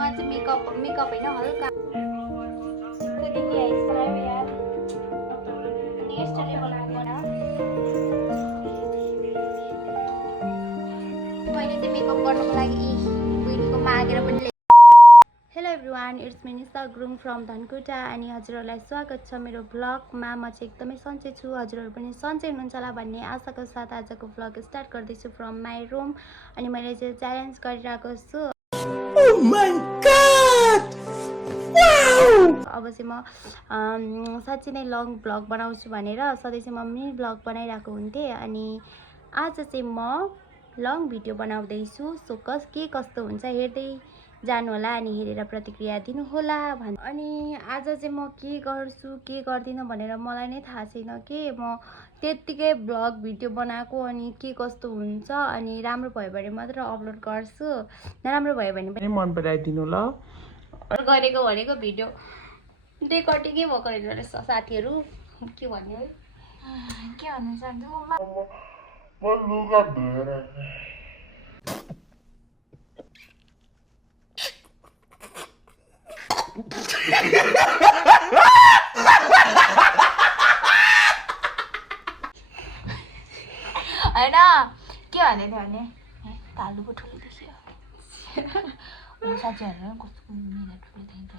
आज makeup makeup होइन हल्का तो देखिए स्प्रे में यार नेक्स्ट लेभल आउँछ मैले चाहिँ मेकअप गर्नको लागि बहिनीको मागेर पनि hello everyone it's me Nisha Gurung from Dhankuta अनि हजुरहरूलाई स्वागत छ मेरो भ्लगमा म चाहिँ एकदमै सन्चै छु हजुरहरू पनि सन्चै हुनुहुन्छ होला भन्ने आशाको साथ आजको भ्लग स्टार्ट गर्दैछु फ्रम माई रुम अनि मैले चाहिँ च्यालेन्ज गरिरहेको छु Oh my god! Wow! अब चाहिँ म साँच्चै नै लङ भ्लग बनाउँछु भनेर सधैँ चाहिँ म मिनी भ्लग बनाइरहेको हुन्थेँ अनि आज चाहिँ म लङ भिडियो बनाउँदैछु सो के कस्तो हुन्छ हेर्दै जानु होला अनि हेरेर प्रतिक्रिया दिनु होला अनि आज चाहिँ म के गर्छु के गर्दिनँ भनेर मलाई नै थाहा छैन के म त्यतिकै भ्लग भिडियो बनाएको अनि के कस्तो हुन्छ अनि राम्रो भयो भने मात्र अपलोड गर्छु नराम्रो भयो भने पनि मन पराइदिनु ल गरेको भनेको भिडियो रेकर्डिङै भएको रहेछ साथीहरू के भन्ने है के भन्नु चाहन्छु म लुगा धोएर हैन के भन्दै थियो भने तालुको ठुलो देखियो साथीहरू कस्तो निदा ठुलो देखिन्छ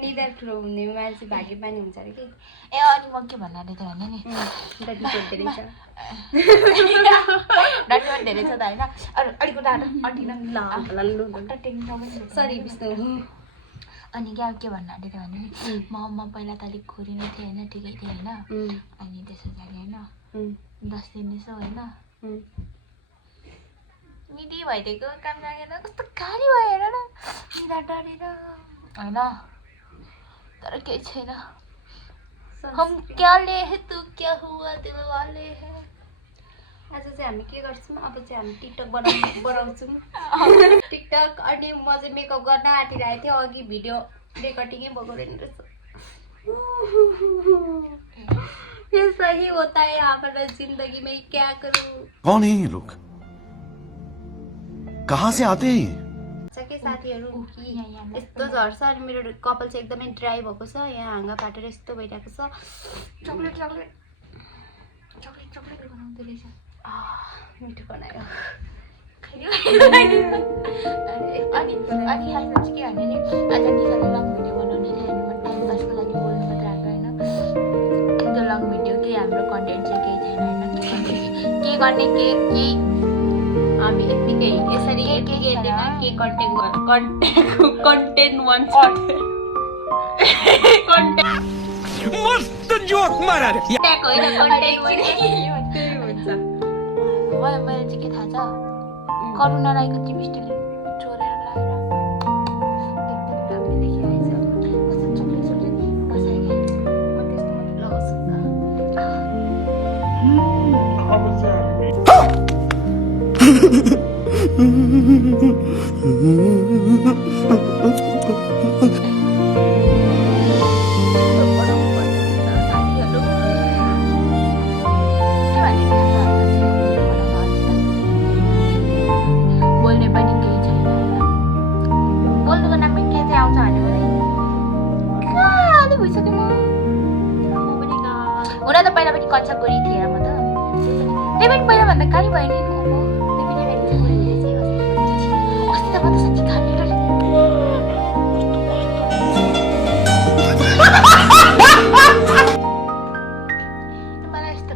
निदा ठुलो हुने मान्छे भाग्य पानी हुन्छ अरे कि ए अनि म के भन्न आँटेको थिएँ भने नि डटी धेरै छ त होइन अलिक सरी विष्णु अनि के भन्न आँटेको थिएँ भने नि म पहिला त अलिक खोरी नै थिएँ होइन ठिकै थिएँ होइन अनि त्यसो जाने होइन 10 दिन यसो होइन मिडी भइदिएको काम लागेर कस्तो गाली भयो हेर न निदा डरेर होइन तर केही छैन हम क्या ले है तू क्या हुआ दिल वाले है आज चाहिँ हामी के गर्छौँ अब चाहिँ हामी टिकटक बनाउँछौँ टिकटक अनि म चाहिँ मेकअप गर्न आँटिरहेको थिएँ अघि भिडियो रेकर्डिङै भएको रहेछ ये सही होता है हमारा जिंदगी में क्या करूं कौन है ये लोग कहाँ से आते हैं सके साथीहरु यस्तो झर्छ अनि मेरो कपाल चाहिँ एकदमै ड्राई भएको छ यहाँ हाँगा फाटेर यस्तो भइरहेको छ चकलेट बनाउँदै रहेछ मिठो बनायो अनि खासमा चाहिँ के भने नि आज निशाले लङ भिडियो बनाउने थियो अनि म टाइम पासको लागि बोल्नु मात्र आएको होइन त्यो लङ भिडियो के हाम्रो कन्टेन्ट चाहिँ केही छैन होइन के गर्ने के हामी यतिकै यसरी के कन्टेन्ट वान्स कन्टेन्ट मस्त जोक मारा रे ट्याग होइन कन्टेन्ट त्यही हुन्छ मैले चाहिँ के थाहा छ करुणा राईको चिमिस्टीले चोरेर लगाएर एकदम राम्रो देखिरहेछ कस्तो चक्लेट बसाइके म त्यस्तो मात्र लगाउँछु अब चाहिँ बोल्ने पनि केही छैन बोल्नुको नाममा के चाहिँ आउँछ भने मलाई गाली भइसक्यो म हुन त पहिला पनि कच्चा गोरी थिएँ म त त्यही पनि पहिलाभन्दा गाली भयो नि अस्ति त म त साँच्ची गाली मलाई यस्तो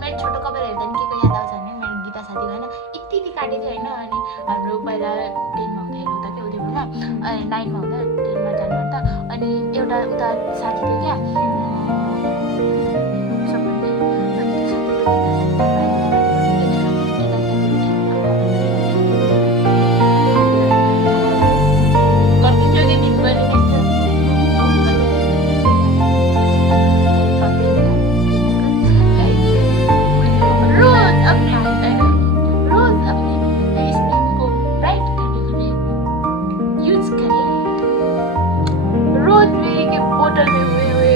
मेरो छोटो कपाल हेर्दा नि के याद आउँछ भने मेरो गीता साथी होइन यति काटेको थियो होइन अनि हाम्रो पहिला 10 मा हुँदाखेरि उता के उदयपुरमा अनि 9 मा हुँदा 10 मा जानु पर्छ अनि एउटा उता साथी थियो क्या रोज मेरे के बोतल में हुए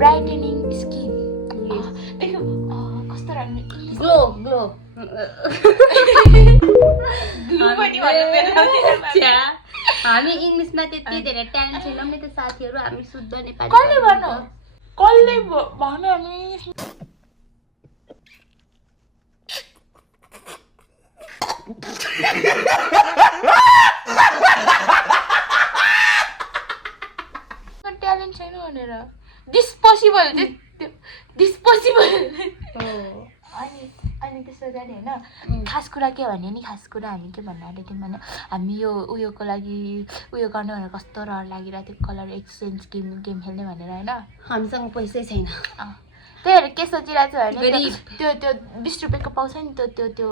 ब्राइटनिङ स्किन देखो कस्तो राम्रो ग्लो ग्लो हामी इङ्ग्लिसमा त्यति धेरै ट्यालेन्ट छैनौँ नि त साथीहरू हामी शुद्ध नेपाली कसले भन्नु हामी ट्यालेन्ट छैन भनेर डिस्पोसिबल अनि त्यसो गरी होइन खास कुरा के भने नि खास कुरा हामी के भन्नु आँटेको थियौँ भने हामी यो उयोको लागि उयो गर्ने भनेर कस्तो रहर लागिरहेको थियो कलर एक्सचेन्ज गेम खेल्ने भनेर होइन हामीसँग पैसै छैन त्यही भएर के सोचिरहेको छु भने त्यो 20 रुपियाँको पाउँछ नि त्यो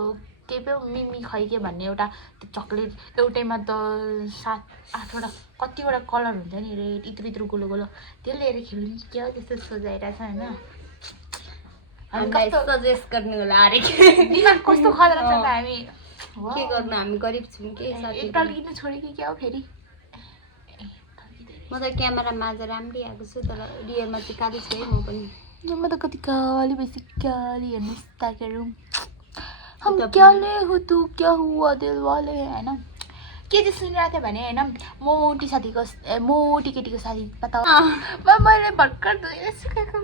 के पो मिमी खैके भन्ने एउटा त्यो चक्लेट एउटैमा त 7-8वटा कतिवटा कलर हुन्छ नि रेड इत्रु गोलो गोलो त्यो लिएर खेल्नु के हो त्यस्तो सोचाइरहेको छ होइन हामीलाई सजेस्ट गर्नु होला अरे दिमाग कस्तो खतरा छ त हामी के गर्नु हामी गरिब छौँ के साथी टल्किनु छोड्यो कि क्या हो फेरि म त क्यामेरामा आज राम्रै आएको छु तर रियलमा चाहिँ काली छु है म पनि म त कति काली बेसी काली हेर्नुहोस् ताकेहरू हम क्याले हो तू क्या हुआ दिल वाले होइन के चाहिँ सुनिरहेको थिएँ भने होइन मोटी केटीको साथी पता मैले भर्खर धोएर सुकाएको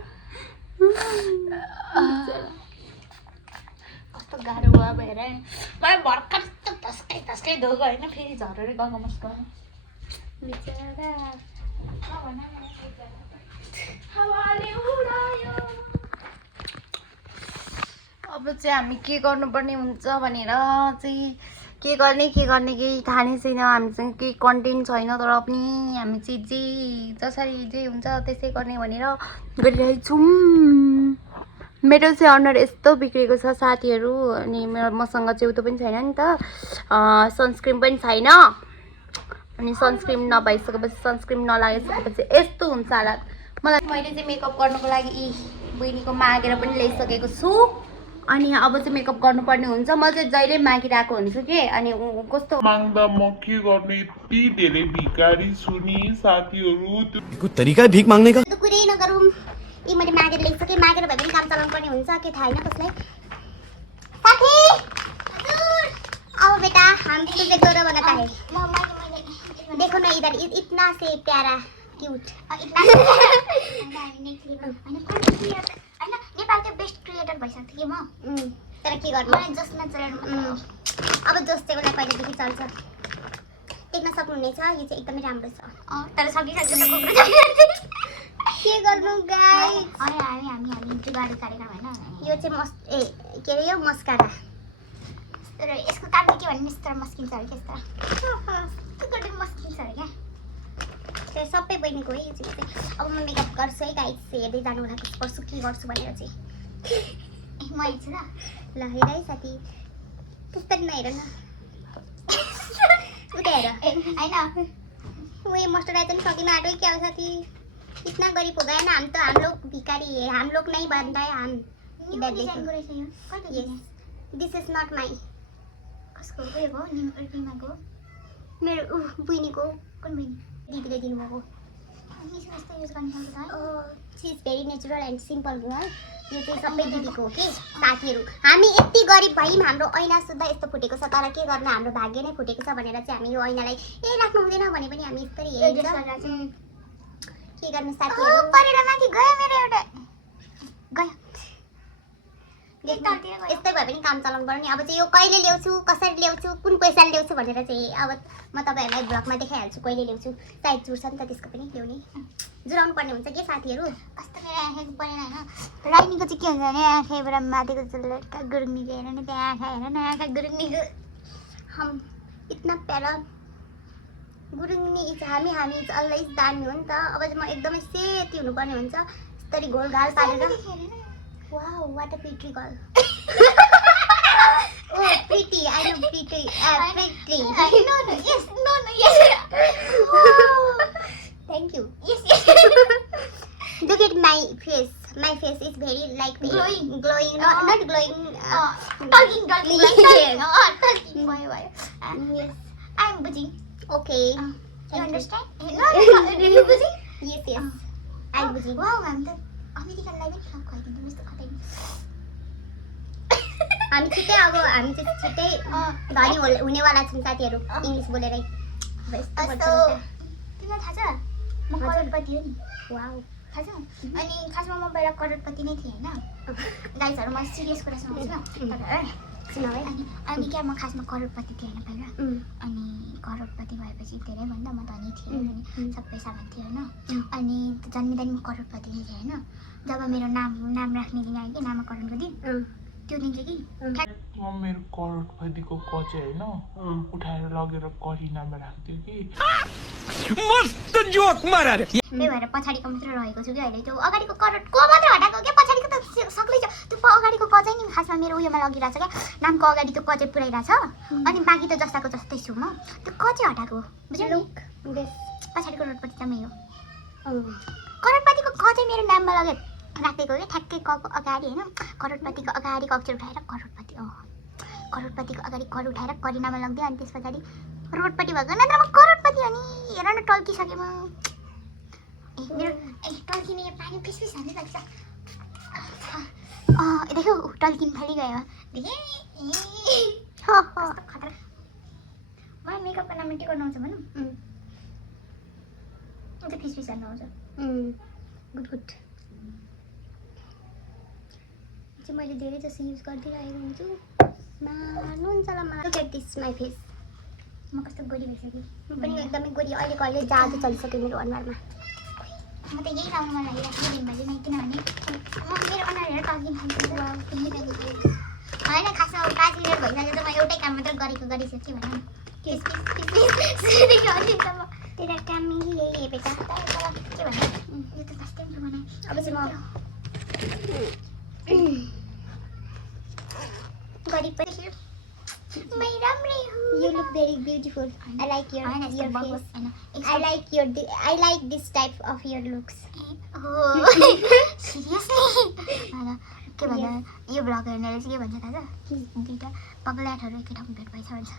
कस्तो गाह्रो भयो भएर मलाई भर्खर धस्कै धोएको होइन फेरि झरेर गएको मस्को अब चाहिँ हामी के गर्नुपर्ने हुन्छ भनेर चाहिँ के गर्ने केही थाहा नै छैन हामीसँग केही कन्टेन्ट छैन तर पनि हामी चाहिँ जे जसरी जे हुन्छ त्यसै गर्ने भनेर गरिरहेको छौँ मेरो चाहिँ अनुहार यस्तो बिग्रेको छ साथीहरू अनि मसँग चाहिँ उतो पनि छैन नि त सनस्क्रिन पनि छैन अनि सनस्क्रिन नभइसकेपछि सनस्क्रिन नलागिसकेपछि यस्तो हुन्छ हालत मलाई मैले चाहिँ मेकअप गर्नुको लागि बहिनीको मागेर पनि ल्याइसकेको छु अनि अब चाहिँ मेकअप गर्नुपर्ने हुन्छ म चाहिँ जहिले मागिरहेको हुन्छु कि अनि कस्तो माग्दा म के गर्ने यति धेरै भिखारी छु नि साथीहरू कुछ तरिका है भीख मांगने का तो कुरै नगरौँ यी मैले मागेर ल्याइसकेँ मागेर भए पनि काम चलाउनु पर्ने हुन्छ के थाहा होइन कसलाई साथी अब बेटा हम तुझे गोरा बनाता है देखो ना इधर इतना से प्यारा क्यूट नेपालको बेस्ट क्रिएटर भइसक्थ्यो कि म तर के गर्नु जसमा चलाउनु अब जस चाहिँ उसलाई पहिलादेखि चल्छ देख्न सक्नुहुनेछ यो चाहिँ एकदमै राम्रो छ तर सकिसक्छ त कुकुर के गर्नु गाइस हामी जुगाडी कार्यक्रम होइन यो चाहिँ के अरे यो मस्कारा तर यसको काम के भन्ने यस्तो मस्किन्छ अरे के यस्तो कुकुरले मस्किन्छ अरे क्या त्यो सबै बहिनीको है यो चाहिँ अब म मेकअप गर्छु है गाइस हेर्दै जानु होला कस्तो गर्छु के गर्छु भनेर चाहिँ म हेर्छु ल हेर है साथी त्यस्तो नहेर न उता हेर होइन वही मोइस्चराइजर पनि सकिन आँटो क्या हो साथी इतना गरीब हो गया ना हम लोग भिखारी है हम लोग नहीं बनता है हम इधर देखो दिस इज नॉट माई कसको उयोको निमाको मेरो बहिनीको कुन बहिनी दिदीले दिनुभएको she is very natural and simple girl यो चाहिँ सबै दिदीको हो कि साथीहरू हामी यति गरिब भयौँ हाम्रो ऐना सुधा यस्तो फुटेको छ तर के गर्न हाम्रो भाग्य नै फुटेको छ भनेर चाहिँ हामी यो ऐनालाई राख्नु हुँदैन भने पनि हामी यस्तरी हेर्छ के गर्नु साथीहरू परेर माथि गयो मेरो एउटा गयो यस्तै भए पनि काम चलाउनु पर्यो नि अब चाहिँ यो कहिले ल्याउँछु कसरी ल्याउँछु कुन पैसाले ल्याउँछु भनेर चाहिँ अब म तपाईँहरूलाई ब्लगमा देखाइहाल्छु कहिले ल्याउँछु सायद जुर्छ नि त त्यसको पनि ल्याउने जुराउनु पर्ने हुन्छ के साथीहरू कस्तो मेरो आँखा परेन होइन राइनीको चाहिँ के हुन्छ भने आँखाबाट माथिको लड्का गुरुङनीको हेर न त्यहाँ आँखा हेर न आँखा गुरुङनीको हम इतना प्यारा गुरुङनी हामी अलवेज दामी हो नि त अब चाहिँ म एकदमै सेती हुनुपर्ने हुन्छ यस्तरी घोलघाल पारेर Wow, what a pretty girl. Oh, pretty. I know pretty. Pretty. No, yes. Wow. Thank you. Yes. Look at my face. My face is very like glowing. Not glowing. Talking. Yes. Why? Yes. I'm buzzing. Okay. You understand? No. You buzzing? Yes. I बुझी wow हामी त अमेरिकनलाई पनि flop खुवाइदिन्छौँ यस्तो खटाइदिन्छ हामी छिट्टै अब हामी चाहिँ छिट्टै धनी हुनेवाला छौँ साथीहरू इङ्ग्लिस बोलेरै तिमीलाई थाहा छ म करोडपति हो नि वाउ थाहा छ अनि खासमा म पहिला करोडपति नै थिएँ होइन गाइजहरू म सिरियस कुरा सुनाउँछु अनि क्या म खासमा करोडपति थिएँ होइन पहिला अनि करोडपति भएपछि धेरैभन्दा म धनी थिएँ अनि सबै सामान थियो होइन अनि जन्मिँदा नि म करोडपति नै थिएँ होइन जब मेरो नाम राख्ने दिन आयो कि नामाकरणको दिन त्यो दिन चाहिँ कि मेरो करोडपतिको कचे होइन उठाएर लगेर करिनामा राख्थ्यो कि मस्त जोक मारा रे त्यही भएर पछाडिको मात्र रहेको छु कि अहिले त्यो अगाडिको करोडको मात्र हटाएको क्या पछाडिको त सक्लै छ त्यो अगाडिको क चाहिँ नि खासमा मेरो उयोमा लगिरहेछ क्या नामको अगाडि त्यो क चाहिँ पुऱ्याइरहेछ अनि बाँकी त जस्ताको जस्तै छु म त्यो क चाहिँ हटाएको बुझ्यौ नि पछाडिको करोडपति चाहिँ हो करोडपतिको क चाहिँ मेरो नाममा लगेर राखेको क्या ठ्याक्कै कको अगाडि होइन करोडपतिको अगाडि अक्षर उठाएर करोडपति करोडपतिको अगाडि कर उठाएर करिनामा लगिदियो अनि त्यस पछाडि रोडपट्टि भएको नत्र म करोडपति हो नि हेर न टल्किसकेँ म मेरो टल्किने यहाँ पानी फिसफिस हाल्ने लाग्छ देख्यौ टल्किन थालिगयो देखेँ खतरा मलाई मेकअपको नाममा के गर्नु आउँछ भनौँ अन्त फिसफिस हाल्नु आउँछ गुड चाहिँ मैले धेरै जस्तो युज गरिदिइरहेको हुन्छु मान्नुहुन्छ होला मलाई look at this my face म कस्तो गोरी भइसकेँ म पनि एकदमै गोरी अहिले जादु चलिसक्यो मेरो अनुहारमा म त यही लाउनु मन लागिरहेको थियो दिनमा चाहिँ किनभने म मेरो अनुहार हेरेर टल्किन होइन खासमा 5 मिनट भइसक्यो त म एउटै काम मात्र गरिसकेँ भनौँ तेरो काम यही हे बेटा के भन्नु यो त फर्स्ट टाइम बनाएँ अब चाहिँ म गरिब पनि मै राम्रै हो you look very beautiful I like your face I like this type of your looks seriously के भन्छ यो भ्लग हेर्नेले चाहिँ के भन्छ थाहा छ दुईवटा पगलाटहरू एकै ठाउँमा भेट भएछ भन्छ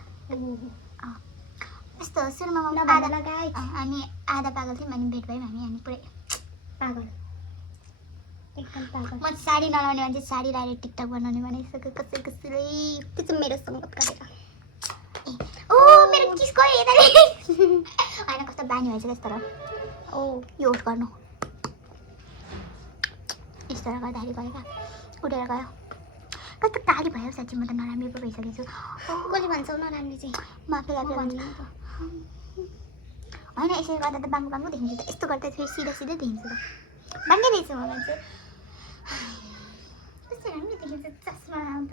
यस्तो सुरुमा हामी आधा पागल थियौँ अनि भेट भयौँ हामी पुरै पागल एकदम पागल म साडी नलाउने मान्छे साडी लगाएर टिकटक बनाउने बनाइसक्यो कसैले त्यो चाहिँ मेरो सङ्गत गरेर ओ मेरो किस गयो यताले होइन कस्तो बानी भइसक्यो यस्तो ओ यो होस् गर्नु यस्तो गर्दाखेरि गयो क्या उठेर गयो कस्तो काली भयो साँच्ची म त नराम्रो पो भइसकेको छु कसले भन्छ नराम्रो चाहिँ म आफैले भन्छु होइन यसरी गर्दा त बाङ्गो बाङ्गो देखिन्छ त यस्तो गर्दा फेरि सिधा सिधै देखिन्छ त बाङ्गै रहेछ म मान्छे कस्तो राम्रो देखिन्छ चस्मा आउँछ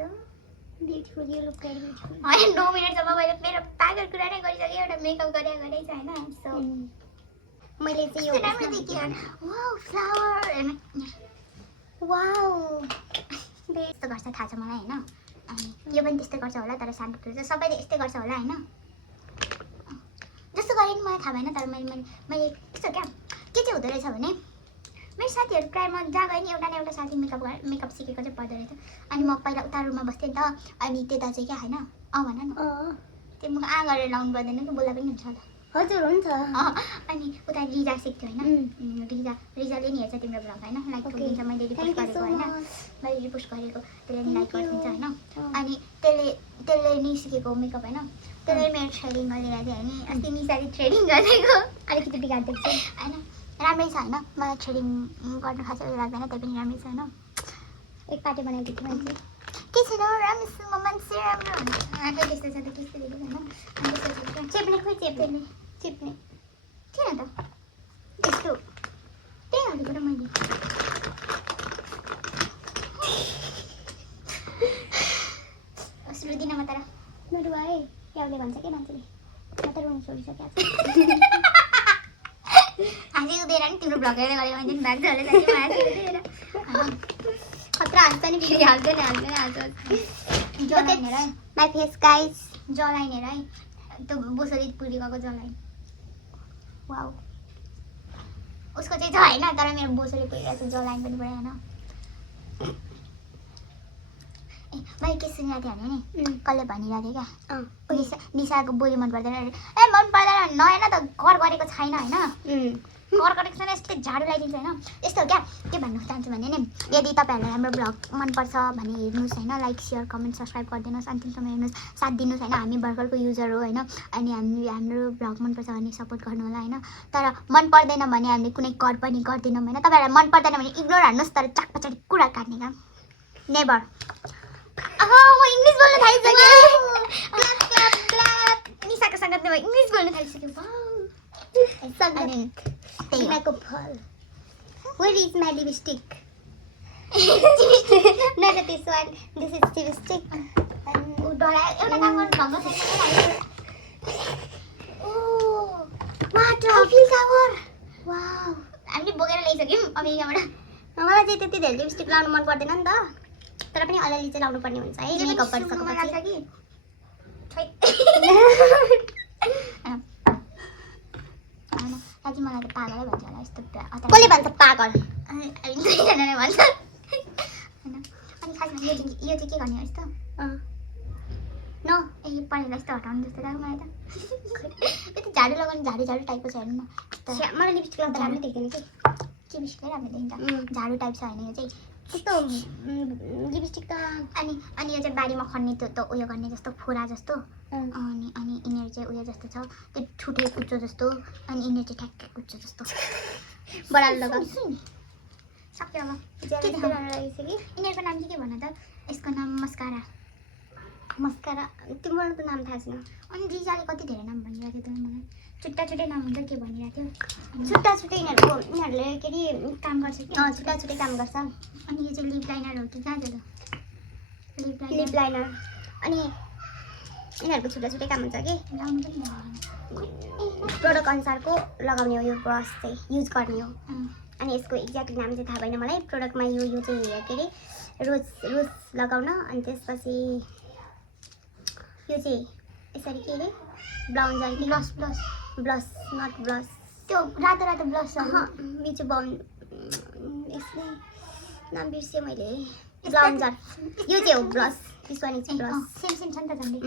ब्युटिफुल यो लुक भेरी ब्युटिफुल होइन 9 मिनटसम्म मैले मेरो पागल कुरा नै गरिसकेँ एउटा मेकअप गरेछ होइन सो मैले चाहिँ यो राम्रो देखियो वाउ फ्लावर वाउ यस्तो गर्छ थाहा छ मलाई होइन अनि यो पनि त्यस्तै गर्छ होला तर शान्ति सबैले यस्तै गर्छ होला होइन जस्तो गरेँ नि मलाई थाहा भएन तर मैले यस्तो क्या के चाहिँ हुँदो रहेछ भने मेरो साथीहरू प्रायः म जहाँ गएँ नि एउटा न एउटा साथी मेकअप सिकेको चाहिँ पर्दो रहेछ अनि म पहिला उता रुममा बस्थेँ नि त अनि त्यता चाहिँ क्या होइन भन न त्यो म गरेर लाउनु पर्दैन कि बोल्दा पनि हुन्छ होला हजुर हुन्छ अनि उता रिजा सिक्थ्यो होइन रिजाले नि हेर्छ तिम्रो ब्लग होइन लाइक गरिदिन्छ मैले रिपोस्ट गरेको होइन मैले रिपोस्ट गरेको त्यसले नि लाइक गरिदिन्छ होइन अनि त्यसले नि सिकेको मेकअप होइन त्यसले मेरो थ्रेडिङ गरिरहेको थियो होइन अस्ति निसाले थ्रेडिङ गरेको अलिकति बिगारिदिएको छ होइन राम्रै छ होइन मलाई थ्रेडिङ गर्नु खासै उयो लाग्दैन त्यही पनि राम्रै छ होइन एक पार्टी बनाइदिएको थियो मान्छे के छैन राम्रो छु म मान्छे राम्रो हुन्छ आफै त्यस्तो छ त त्यस्तो देखिन्छ होइन चेप्ने खोइ चेप्ने थिएन त यस्तो त्यही हालेको र मैले रुदिनँ म तर मेरो है क्याउले भन्छ के मान्छेले म त रुनु छोडिसकेको छु हाँसी हुँदैन नि तिम्रो भ्लग हेर्दै गरेको मान्छे भाग्छ होला हाँसी हुँदैन खतरा हाँस्छ नि फेरि हाल्छ जलाइनेर है माई फेस गाइस जलाइनेर है त्यो बोसोली पुरी गएको जलाइन वाउ उसको चाहिँ छ होइन तर मेरो बोसोली पुरिरहेको छ जलाइन पनि पऱ्यो होइन मैले के सुनेको थिएँ भने नि कसले भनिरहेको थियो क्या निसाको बोली मन पर्दैन ए मन पर्दैन नयाँ त घर गरेको छैन होइन कर्कटेको छैन यसले झाडु लगाइदिन्छ होइन यस्तो हो क्या के भन्नु चाहन्छु भने नि यदि तपाईँहरूलाई हाम्रो ब्लग मनपर्छ भने हेर्नुहोस् होइन लाइक सेयर कमेन्ट सब्सक्राइब गरिदिनुहोस् अन्तिमसम्म हेर्नुहोस् साथ दिनुहोस् होइन हामी भर्खरको युजर हो होइन अनि हाम्रो ब्लग मनपर्छ भने सपोर्ट गर्नु होला होइन तर मन पर्दैन भने हामीले कुनै कर पनि गर्दैनौँ होइन तपाईँहरूलाई मन पर्दैन भने इग्नोर हान्नुहोस् तर चाक पछाडि कुरा काट्ने काम नेभर म इङ्ग्लिस बोल्न थालिसकेँ निसाको सङ्गतले म इङ्ग्लिस बोल्न थालिसकेँ त्यहीको फल Where is my lipstick? Not this one. This is lipstick. एउटा काम गर्नु ढङ्ग छैन वाटर आइफिल टावर वाउ हामीले बोकेर ल्याइसक्यौँ अमेरिकाबाट मलाई चाहिँ त्यति धेरै लिपस्टिक लाउनु मन पर्दैन नि त तर पनि अलिअलि चाहिँ लाउनु पर्ने हुन्छ है मेकअप गरिसकेपछि साँच्ची मलाई त पागलै भन्छ होला यस्तो कसले भन्छ पागल दुईजनाले भन्छ होइन अनि खासमा यो चाहिँ के गर्ने हो यस्तो न ए पढेर यस्तो हटाउनु जस्तो लाग्यो मलाई त यो त झाडु लगाउनु झाडु टाइपको छ हेर्नु न मलाई लिपस्टिक लगाउँदा राम्रो देख्दैन कि लिपस्टिकै राम्रो देखिन्छ झाडु टाइप छ होइन यो चाहिँ त्यस्तो लिपस्टिक त अनि यो चाहिँ बारीमा खन्ने त्यो त उयो गर्ने जस्तो फोरा जस्तो अनि यिनीहरू चाहिँ उयो जस्तो छ त्यो ठुटे कुच्चो जस्तो अनि यिनीहरू चाहिँ ठ्याक्कै कुच्चो जस्तो बडाल लगाउँछु नि सक्यो अब यिनीहरूको नाम के भन त यसको नाम मस्कारा तिम्रो त नाम थाहा छैन अनि रिजाले कति धेरै नाम भनिरहेको थियो मलाई छुट्टै नाम हुन्छ के भनिरहेको थियो छुट्टै यिनीहरूले के अरे काम गर्छ कि छुट्टै काम गर्छ अनि यो चाहिँ लिप लाइनर हो कि कहाँ छ त लिप लाइनर अनि यिनीहरूको छुट्टै काम हुन्छ कि लाउनु पनि प्रोडक्ट अनुसारको लगाउने हो यो ब्रस चाहिँ युज गर्ने हो अनि यसको एक्ज्याक्ट नाम चाहिँ थाहा भएन मलाई प्रोडक्टमा यो चाहिँ के अरे रोज लगाउन अनि त्यसपछि यो चाहिँ यसरी के अरे ब्लाउन्जर कि ब्लस नट ब्लस त्यो रातो ब्लस यो चाहिँ यसले नाम बिर्सेँ मैले ब्लाउन्जर यो चाहिँ हो bless this one is bless same छ नि त झन्डै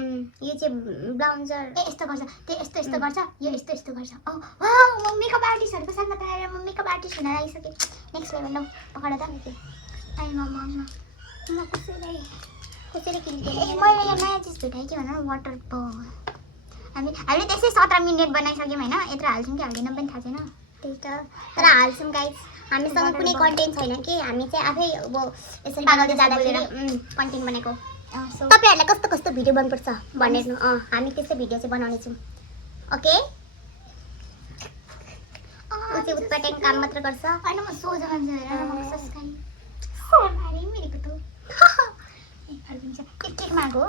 यो चाहिँ ब्लाउन्जर यस्तो गर्छ त्यो यस्तो गर्छ यो यस्तो गर्छ म मेकअप आर्टिस्टहरूको साथमा तयार म मेकअप आर्टिस्ट हुन लागिसकेँ नेक्स्ट लेभल ल पकड त अनि म कसैले किनिदिएँ मैले यो नयाँ चिज भेटाएँ के भनौँ वाटर बल हामीले त्यसै 17 मिनट बनाइसक्यौँ होइन यत्रो हाल्छौँ कि हाल्दैन पनि थाहा छैन त्यही त तर हाल्छौँ गाइस हामीसँग कुनै कन्टेन्ट छैन कि हामी चाहिँ आफै अब यसरी बनाउँदै जाँदाखेरि कन्टेन्ट बनेको तपाईँहरूलाई कस्तो भिडियो मनपर्छ भनेर हामी त्यस्तै भिडियो चाहिँ बनाउने छौँ ओके ऊ चाहिँ उत्पाटन काम मात्र गर्छ होइन म सोझो मान्छे केकमाको हो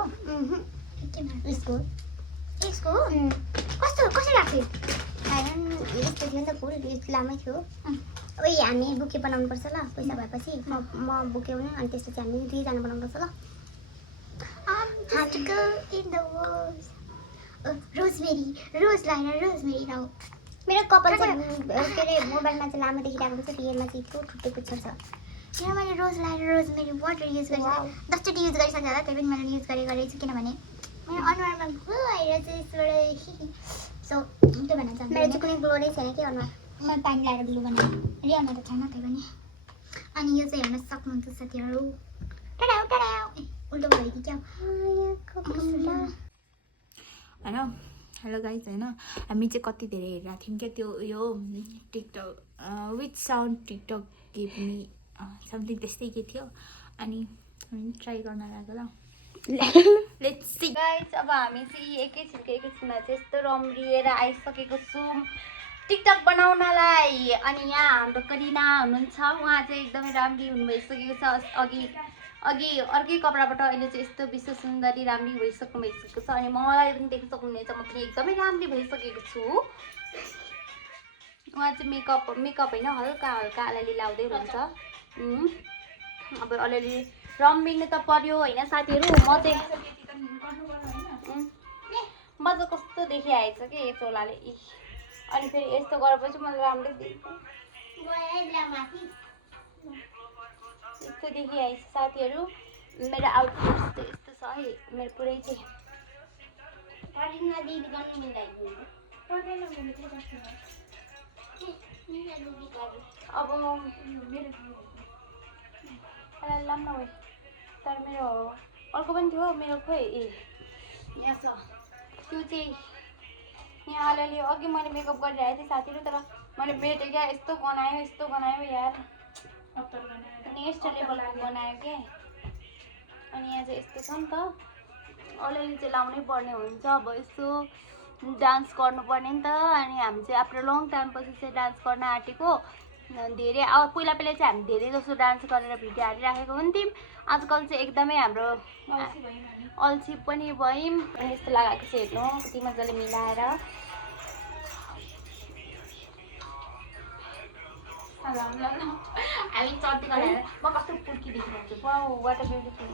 यसको कसरी राख्थ्यो यस्तो थियो नि त फुल लामै थियो ओइ हामी बुके बनाउनुपर्छ ल पैसा भएपछि म बुके हुने अनि त्यसपछि हामी 2 जना बनाउनुपर्छ ल रोजमेरी नाउ मेरो कपाल चाहिँ के अरे मोबाइलमा चाहिँ लामो देखिरहेको हुन्छ रियलमा चाहिँ यत्रो ठुटे पुच्छर छ यहाँ मैले रोजमेरी वाटर युज गरिसकेँ 10 चोटि युज गरिसकेँ होला त्यही पनि मैले युज गरेको छु किनभने मेरो अनुहारमा ग्लो आएर चाहिँ यसबाट सो त्यो भन्न चाहन्छु मेरो चाहिँ कुनै ग्लो नै छैन कि अनुहार म पानी लगाएर ग्लो बनाएँ रियलमा त छैन त्यही पनि अनि यो चाहिँ हेर्न सक्नुहुन्छ साथीहरू टाडा उल्टो भयो कि क्या होइन हेलो गाइज होइन हामी चाहिँ कति धेरै हेरिरहेको थियौँ क्या त्यो यो टिकटक विथ साउन्ड टिकटक के पनि समथिङ त्यस्तै के थियो अनि हामी ट्राई गर्न लाग्यो ल लेट्स सी गाइस अब हामी चाहिँ एकैछिनमा चाहिँ यस्तो रम्रिएर आइसकेको छौँ टिकटक बनाउनलाई अनि यहाँ हाम्रो करिना हुनुहुन्छ उहाँ चाहिँ एकदमै राम्री हुनु भइसकेको छ अघि अर्कै कपडाबाट अहिले चाहिँ यस्तो विश्व सुन्दरी राम्री भइसक्नु भइसकेको छ अनि मलाई पनि देख्न सक्नुहुनेछ म पनि एकदमै राम्री भइसकेको छु उहाँ चाहिँ मेकअप होइन हल्का अलिअलि लाउँदै हुन्छ अब अलिअलि रम्बिनु त पर्यो होइन साथीहरू म चाहिँ कस्तो देखिआएछ कि यो चोलाले अनि फेरि यस्तो गरेपछि मलाई राम्रै देख्छ यस्तो देखिआएछ साथीहरू मेरो आउटफिट चाहिँ यस्तो छ है मेरो पुरै चाहिँ अब मेरो लाम न तर मेरो अर्को पनि थियो मेरो खोइ यहाँ छ त्यो चाहिँ यहाँ अलिअलि अघि मैले मेकअप गरिरहेको थिएँ साथीहरू तर मैले मेरो क्या यस्तो बनायो यार नेक्स्ट लेभलको बनायो क्या अनि यहाँ चाहिँ यस्तो छ नि त अलिअलि चाहिँ लाउनै पर्ने हुन्छ अब यसो डान्स गर्नुपर्ने नि त अनि हामी चाहिँ आफ्नो लङ टाइमपछि चाहिँ डान्स गर्न आँटेको धेरै अब पहिला चाहिँ हामी धेरै जसो डान्स गरेर भिडियो हालिराखेको हुन्थ्यौँ आजकल चाहिँ एकदमै हाम्रो अल्छी पनि भयौँ अनि यस्तो लगाएको चाहिँ हेर्नु कति मजाले मिलाएर हामी चट्टी गरेर म कस्तो पुर्की देखिरहेको छु वाउ वाट अ ब्युटिफुल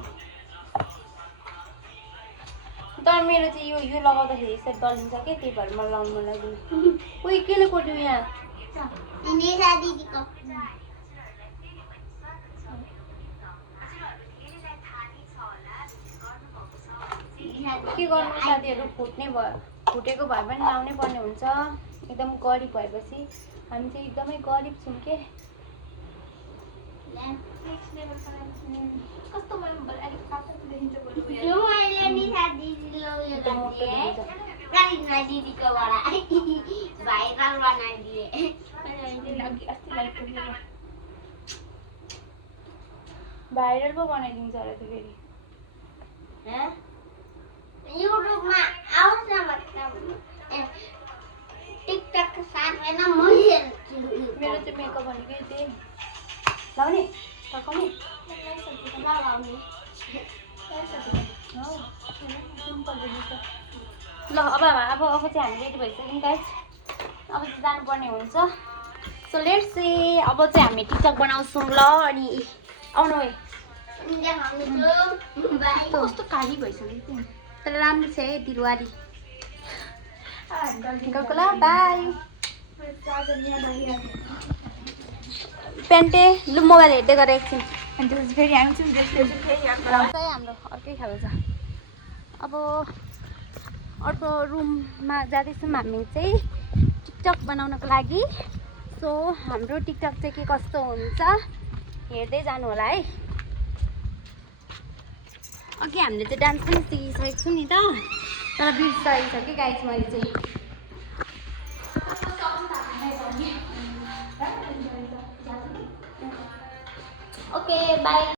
तर मेरो चाहिँ यो लगाउँदाखेरि यसरी डल्लिन्छ क्या त्यही भएर मलाई लाउनु मन लाग्दैन उयो केले कोट्यो यहाँ दिदीको के गर्नु साथीहरू फुटेको भए पनि लाउनै पर्ने हुन्छ एकदम गरिब भएपछि हामी चाहिँ एकदमै गरिब छौँ के कस्तो मन अलिक काट्दै देखिन्छ बोल्नु यो मैले निशा दिदीले उयो गरिदिए दिदीकोबाट भाइरल बनाइदिए भाइरल पो बनाइदिन्छ होला त फेरि युट्युबमा आओस् न मतलब टिकटक साथमा म हेर्छु मेरो चाहिँ मेकअप भनेकै त्यही लाउने फर्काउने लगाउने ल अब चाहिँ हामी रेडी भइसक्यौँ गाइस अब चाहिँ जानुपर्ने हुन्छ सो लेट्स से अब चाहिँ हामी टिकटक बनाउँछौँ ल अनि आउनु है कस्तो काली भइसक्यो तर राम्रो छ है दिलवाली गएको ल बाई पेन्टे लु मोबाइल हेर्दै गरेर एकछिन अनि त्यसपछि फेरि हामी चाहिँ हाम्रो अर्कै खाले छ अब अर्को रुममा जाँदैछौँ हामी चाहिँ टिकटक बनाउनको लागि सो हाम्रो टिकटक चाहिँ के कस्तो हुन्छ हेर्दै जानु होला है अघि हामीले चाहिँ डान्स पनि सिकिसकेको छु नि त तर बिर्सिसकेको छ कि गाइस मैले चाहिँ ओके बाई